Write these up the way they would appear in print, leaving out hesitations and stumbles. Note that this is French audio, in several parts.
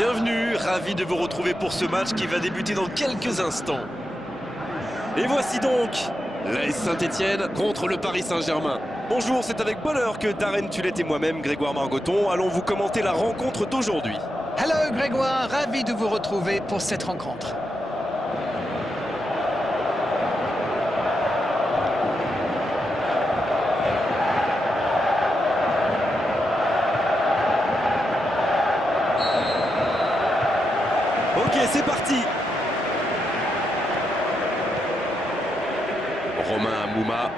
Bienvenue, ravi de vous retrouver pour ce match qui va débuter dans quelques instants. Et voici donc l'AS Saint-Etienne contre le Paris Saint-Germain. Bonjour, c'est avec bonheur que Darren Tulette et moi-même, Grégoire Margoton, allons vous commenter la rencontre d'aujourd'hui. Hello Grégoire, ravi de vous retrouver pour cette rencontre. Ok, c'est parti. Romain Amouma.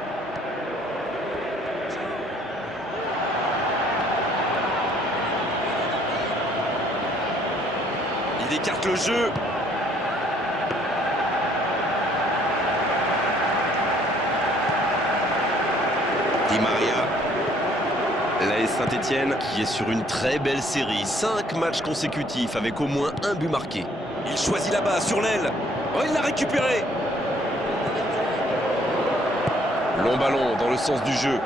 Il écarte le jeu. Di Maria. L'AS Saint-Etienne qui est sur une très belle série. 5 matchs consécutifs avec au moins un but marqué. Il choisit là-bas, sur l'aile. Oh, il l'a récupéré. Long ballon dans le sens du jeu.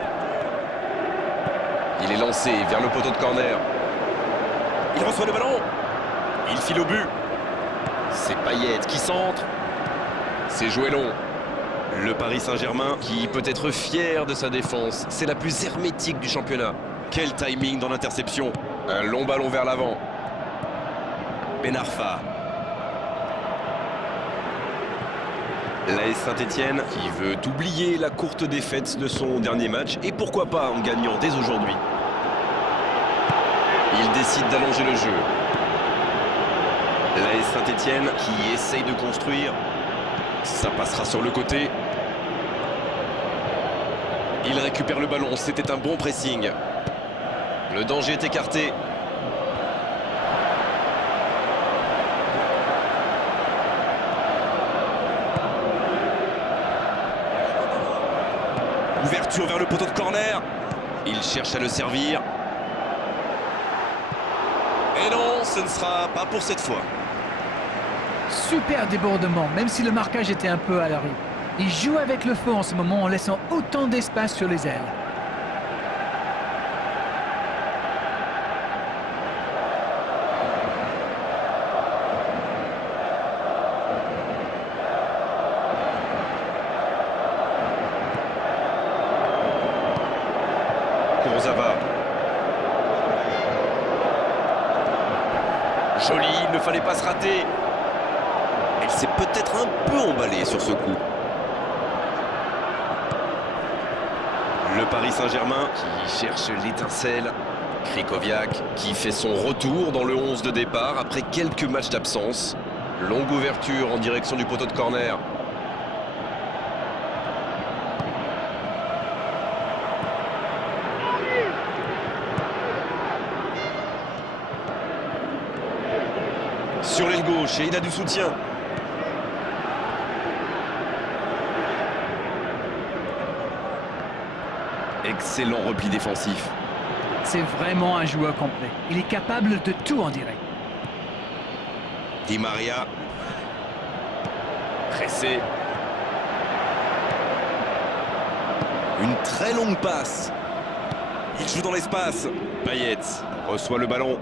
Il est lancé vers le poteau de corner. Il reçoit le ballon. Il file au but. C'est Payet qui centre. C'est joué long. Le Paris Saint-Germain qui peut être fier de sa défense. C'est la plus hermétique du championnat. Quel timing dans l'interception. Un long ballon vers l'avant. Ben Arfa. L'AS Saint-Etienne qui veut oublier la courte défaite de son dernier match et pourquoi pas en gagnant dès aujourd'hui. Il décide d'allonger le jeu. L'AS Saint-Etienne qui essaye de construire. Ça passera sur le côté. Il récupère le ballon, c'était un bon pressing. Le danger est écarté. Ouverture vers le poteau de corner. Il cherche à le servir. Et non, ce ne sera pas pour cette fois. Super débordement, même si le marquage était un peu à la rue. Il joue avec le feu en ce moment en laissant autant d'espace sur les ailes. Kurzawa. Joli, il ne fallait pas se rater. Il s'est peut-être un peu emballé sur ce coup. Le Paris Saint-Germain qui cherche l'étincelle. Krychowiak qui fait son retour dans le 11 de départ après quelques matchs d'absence. Longue ouverture en direction du poteau de corner. Sur l'aile gauche et il a du soutien. Excellent repli défensif. C'est vraiment un joueur complet. Il est capable de tout en direct. Di Maria. Pressé. Une très longue passe. Il joue dans l'espace. Payet reçoit le ballon.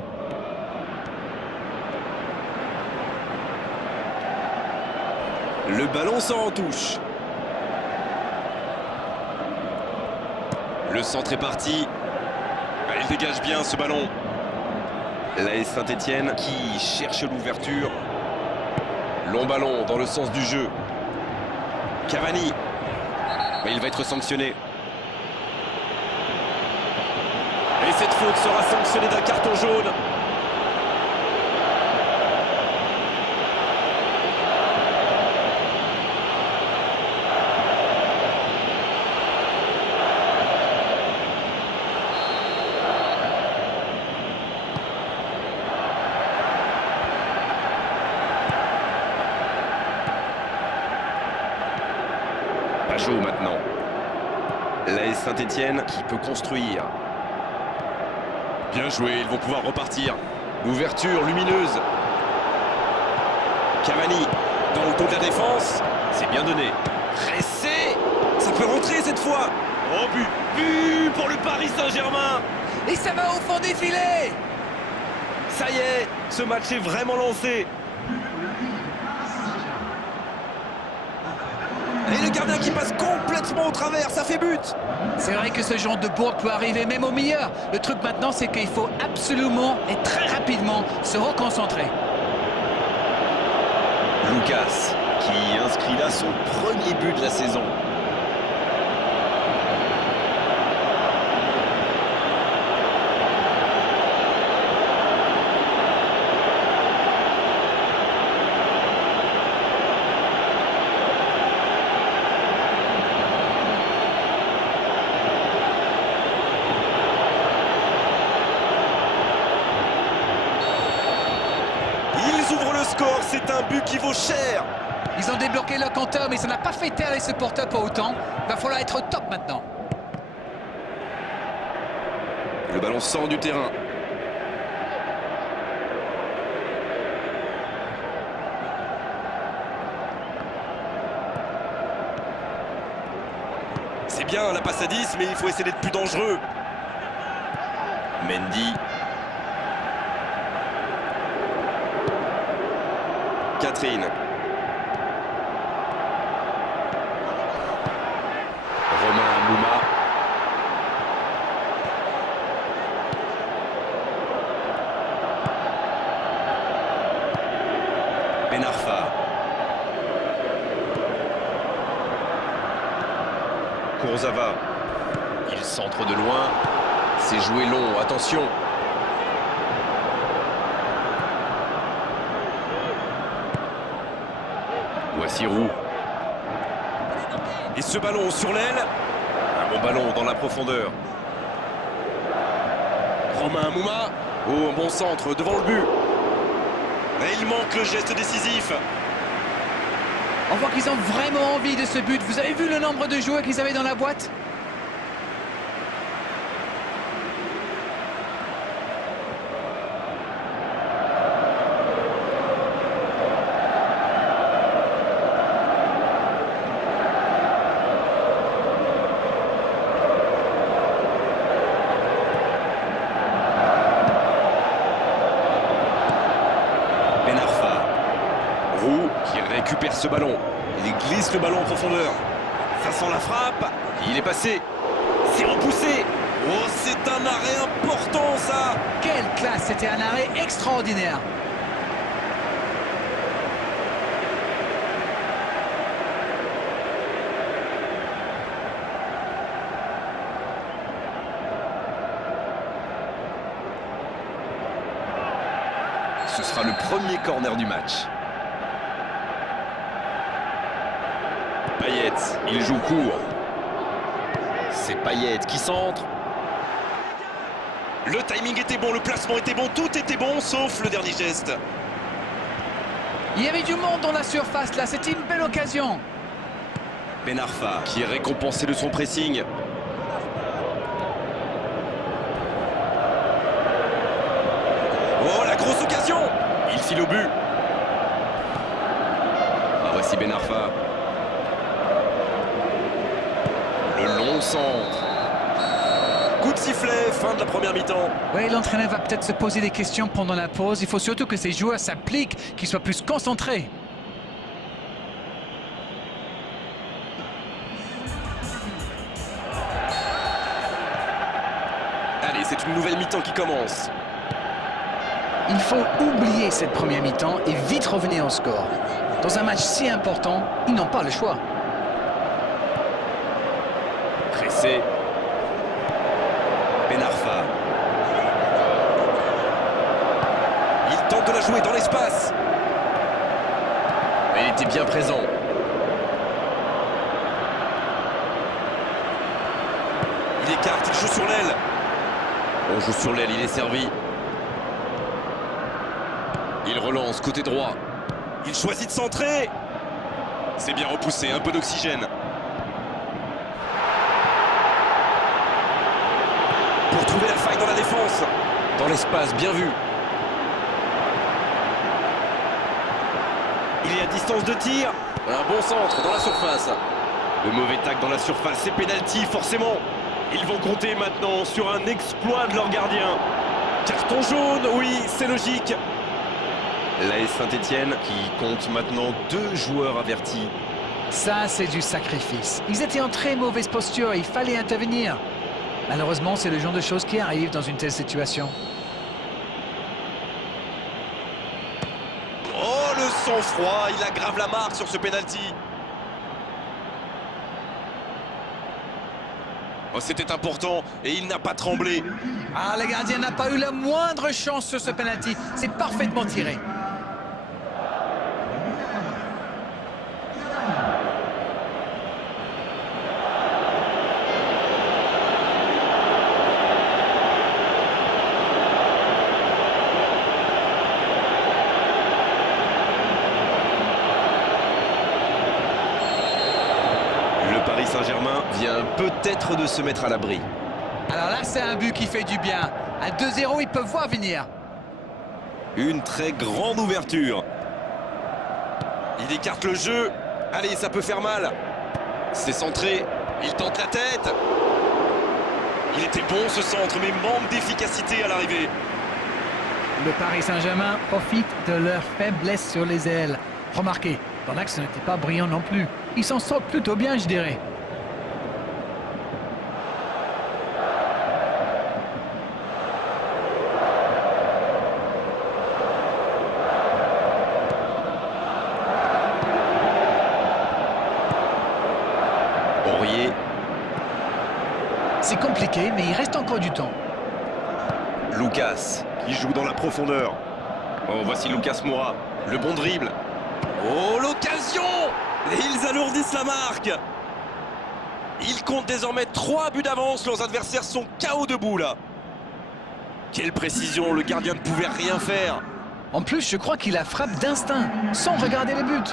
Le ballon sort en touche. Le centre est parti. Il dégage bien ce ballon. L'AS Saint-Etienne qui cherche l'ouverture. Long ballon dans le sens du jeu. Cavani. Il va être sanctionné. Et cette faute sera sanctionnée d'un carton jaune. Chaud maintenant. L'AS Saint-Etienne qui peut construire. Bien joué, ils vont pouvoir repartir. L'ouverture lumineuse. Cavani dans le dos de la défense. C'est bien donné. Pressé. Ça peut rentrer cette fois. Oh, but pour le Paris Saint-Germain. Et ça va au fond des filets. Ça y est, ce match est vraiment lancé. Et le gardien qui passe complètement au travers, ça fait but. C'est vrai que ce genre de bourde peut arriver même au meilleur. Le truc maintenant, c'est qu'il faut absolument et très rapidement se reconcentrer. Lucas, qui inscrit là son premier but de la saison. Score, c'est un but qui vaut cher. Ils ont débloqué leur compteur, mais ça n'a pas fait taire les supporters pour autant. Il va falloir être au top maintenant. Le ballon sort du terrain. C'est bien la passe à 10, mais il faut essayer d'être plus dangereux. Mendy. Catherine. Romain Mouma. Ben Arfa. Kurzawa. Il centre de loin. C'est joué long, attention. Voici Roux. Et ce ballon sur l'aile. Un bon ballon dans la profondeur. Romain Mouma. Oh, un bon centre devant le but. Mais il manque le geste décisif. On voit qu'ils ont vraiment envie de ce but. Vous avez vu le nombre de joueurs qu'ils avaient dans la boîte? Qui récupère ce ballon. Il glisse le ballon en profondeur. Ça sent la frappe. Il est passé. C'est repoussé. Oh, c'est un arrêt important, ça. Quelle classe, c'était un arrêt extraordinaire. Ce sera le premier corner du match. Payet, il joue court. C'est Payet qui centre. Le timing était bon, le placement était bon, tout était bon, sauf le dernier geste. Il y avait du monde dans la surface là, c'était une belle occasion. Ben Arfa qui est récompensé de son pressing. Oh, la grosse occasion. Il file au but. Ah, voici Ben Arfa. Le long centre. Coup de sifflet, fin de la première mi-temps. Oui, l'entraîneur va peut-être se poser des questions pendant la pause. Il faut surtout que ces joueurs s'appliquent, qu'ils soient plus concentrés. Allez, c'est une nouvelle mi-temps qui commence. Il faut oublier cette première mi-temps et vite revenir au score. Dans un match si important, ils n'ont pas le choix. Pressé. Ben Arfa. Il tente de la jouer dans l'espace. Il était bien présent. Il écarte, il joue sur l'aile. On joue sur l'aile, il est servi. Il relance côté droit. Il choisit de centrer. C'est bien repoussé, un peu d'oxygène. Pour trouver la faille dans la défense. Dans l'espace, bien vu. Il est à distance de tir. Un bon centre dans la surface. Le mauvais tac dans la surface, c'est pénalty forcément. Ils vont compter maintenant sur un exploit de leur gardien. Carton jaune, oui, c'est logique. L'AS Saint-Etienne qui compte maintenant 2 joueurs avertis. Ça, c'est du sacrifice. Ils étaient en très mauvaise posture, il fallait intervenir. Malheureusement, c'est le genre de choses qui arrivent dans une telle situation. Oh, le sang-froid, il aggrave la marque sur ce penalty. Oh, c'était important et il n'a pas tremblé. Ah, le gardien n'a pas eu la moindre chance sur ce penalty. C'est parfaitement tiré. Le Paris Saint-Germain vient peut-être de se mettre à l'abri. Alors là, c'est un but qui fait du bien. À 2-0, ils peuvent voir venir. Une très grande ouverture. Il écarte le jeu. Allez, ça peut faire mal. C'est centré. Il tente la tête. Il était bon ce centre, mais manque d'efficacité à l'arrivée. Le Paris Saint-Germain profite de leur faiblesse sur les ailes. Remarquez, dans l'axe, ce n'était pas brillant non plus. Ils s'en sortent plutôt bien, je dirais. Aurier. C'est compliqué, mais il reste encore du temps. Lucas, qui joue dans la profondeur. Oh, voici Lucas Moura. Le bon dribble. Oh, l'occasion! Et ils alourdissent la marque. Ils comptent désormais 3 buts d'avance. Leurs adversaires sont KO debout, là. Quelle précision, le gardien ne pouvait rien faire. En plus, je crois qu'il a frappe d'instinct, sans regarder les buts.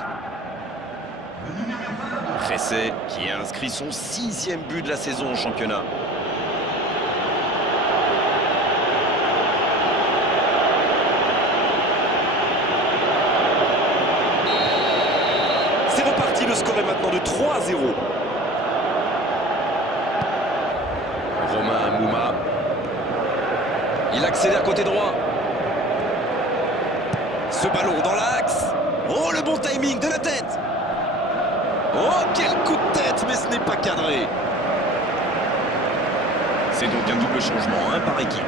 Presset, qui a inscrit son 6e but de la saison au championnat. C'est reparti, le score est maintenant de 3-0. Romain Mouma. Il accélère côté droit. Ce ballon dans l'axe. Oh, le bon timing de la tête. Oh, quel coup de tête, mais ce n'est pas cadré. C'est donc un double changement, par équipe.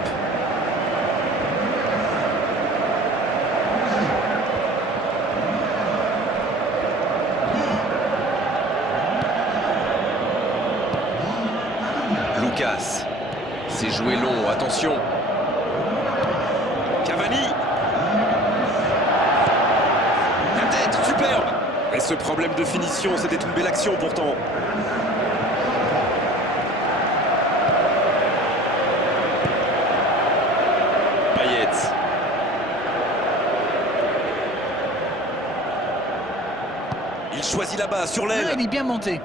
Lucas. C'est joué long, attention. Cavani. La tête, superbe. Et ce problème de finition, c'était une belle action pourtant. Payet. Il choisit là-bas, sur l'aile. Ah, il est bien monté.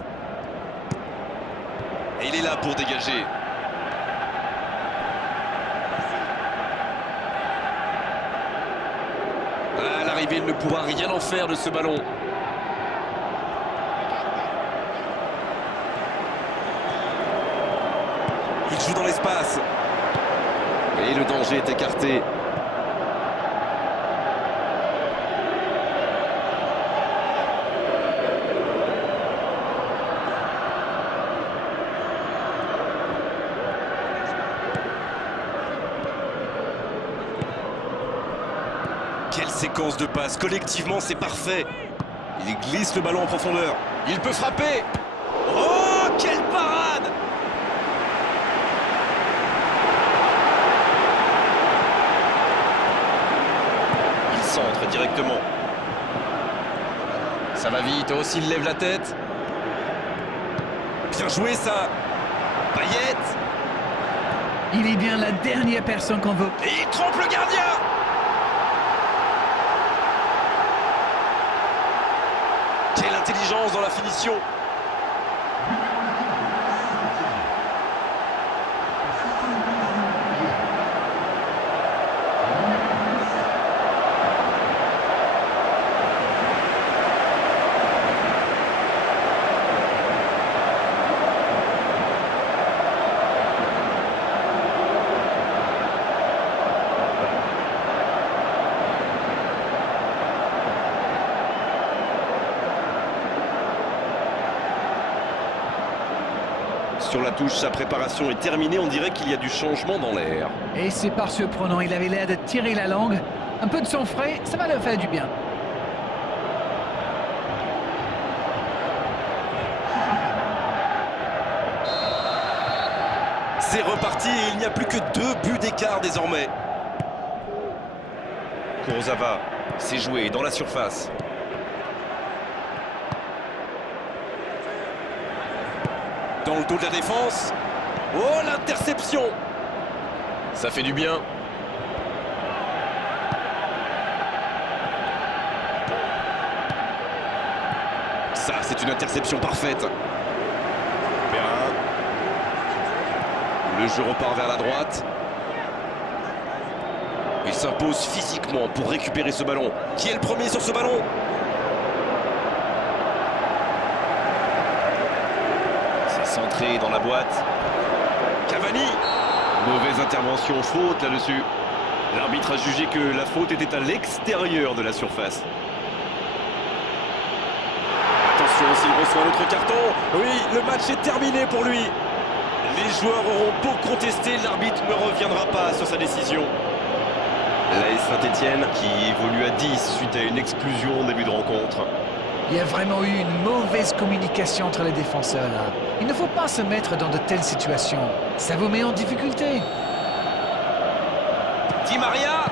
Et il est là pour dégager. À l'arrivée, il ne pourra rien en faire de ce ballon. Il joue dans l'espace. Et le danger est écarté. Quelle séquence de passes. Collectivement, c'est parfait. Il glisse le ballon en profondeur. Il peut frapper. Oh, quelle parade! Il centre directement. Ça va vite. Oh, s'il lève la tête. Bien joué, ça. Payet. Il est bien la dernière personne qu'on veut. Et il trompe le gardien. Quelle intelligence dans la finition. sur la touche, sa préparation est terminée. On dirait qu'il y a du changement dans l'air. Et c'est par surprenant, il avait l'air de tirer la langue. Un peu de sang frais, ça va le faire du bien. C'est reparti et il n'y a plus que 2 buts d'écart désormais. Kurzawa, c'est joué dans la surface. Dans le dos de la défense. Oh, l'interception! Ça fait du bien. Ça, c'est une interception parfaite. Perrin. Le jeu repart vers la droite. Il s'impose physiquement pour récupérer ce ballon. Qui est le premier sur ce ballon? C'est centré dans la boîte. Cavani. Mauvaise intervention, faute là-dessus. L'arbitre a jugé que la faute était à l'extérieur de la surface. Attention s'il reçoit un autre carton. Oui, le match est terminé pour lui. Les joueurs auront beau contester, l'arbitre ne reviendra pas sur sa décision. L'AS Saint-Etienne qui évolue à 10 suite à une exclusion en début de rencontre. Il y a vraiment eu une mauvaise communication entre les défenseurs là. Il ne faut pas se mettre dans de telles situations. Ça vous met en difficulté. Di Maria.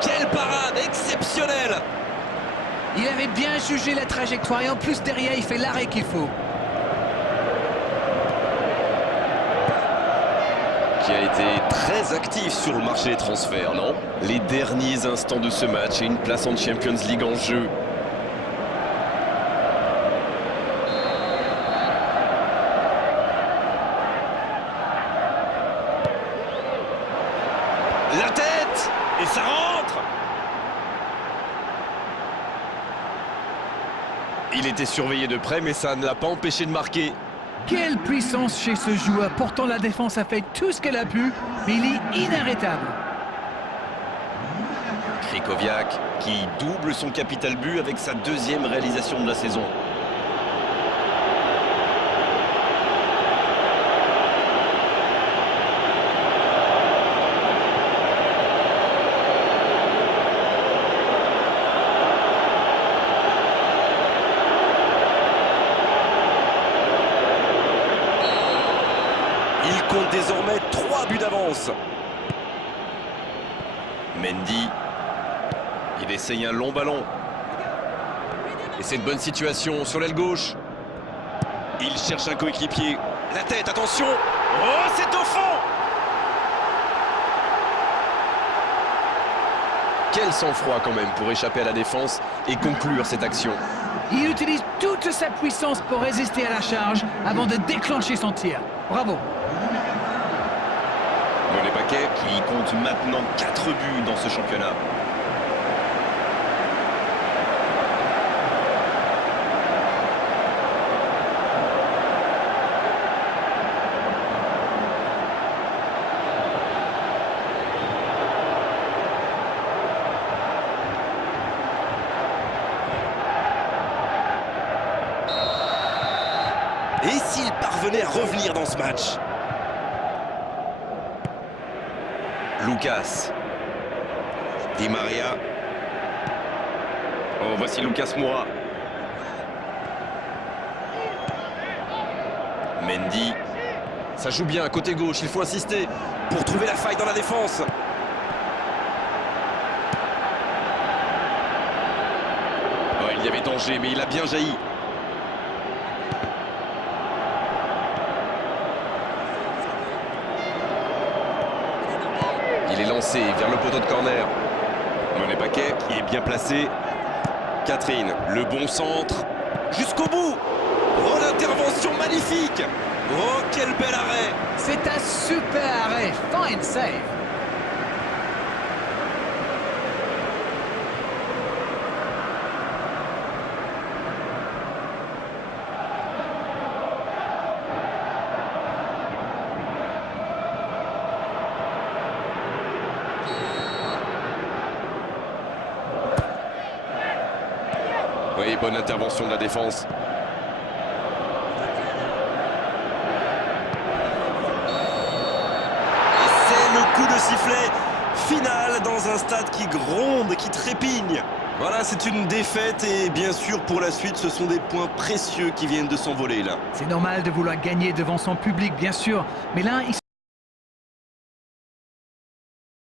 Quelle parade exceptionnelle. Il avait bien jugé la trajectoire et en plus derrière il fait l'arrêt qu'il faut. Qui a été très actif sur le marché des transferts, non? Les derniers instants de ce match et une place en Champions League en jeu. La tête! Et ça rentre! Il était surveillé de près, mais ça ne l'a pas empêché de marquer. Quelle puissance chez ce joueur. Pourtant la défense a fait tout ce qu'elle a pu, mais il est inarrêtable. Krychowiak qui double son capital but avec sa 2e réalisation de la saison. Il compte désormais 3 buts d'avance. Mendy. Il essaye un long ballon. Et c'est une bonne situation sur l'aile gauche. Il cherche un coéquipier. La tête, attention. Oh, c'est au fond. Quel sang-froid quand même pour échapper à la défense et conclure cette action. Il utilise toute sa puissance pour résister à la charge avant de déclencher son tir. Bravo. Paquet qui compte maintenant 4 buts dans ce championnat. Et s'il parvenait à revenir dans ce match? Lucas. Di Maria. Oh, voici Lucas Moura. Mendy. Ça joue bien, côté gauche, il faut insister pour trouver la faille dans la défense. Oh, il y avait danger, mais il a bien jailli. Il est lancé vers le poteau de corner. Paquet qui est bien placé. Catherine, le bon centre. Jusqu'au bout. Oh, l'intervention magnifique. Oh, quel bel arrêt. C'est un super arrêt. Fine save. Oui, bonne intervention de la défense. le sifflet final dans un stade qui gronde, qui trépigne. Voilà, c'est une défaite et bien sûr pour la suite, ce sont des points précieux qui viennent de s'envoler là. C'est normal de vouloir gagner devant son public, bien sûr, mais là,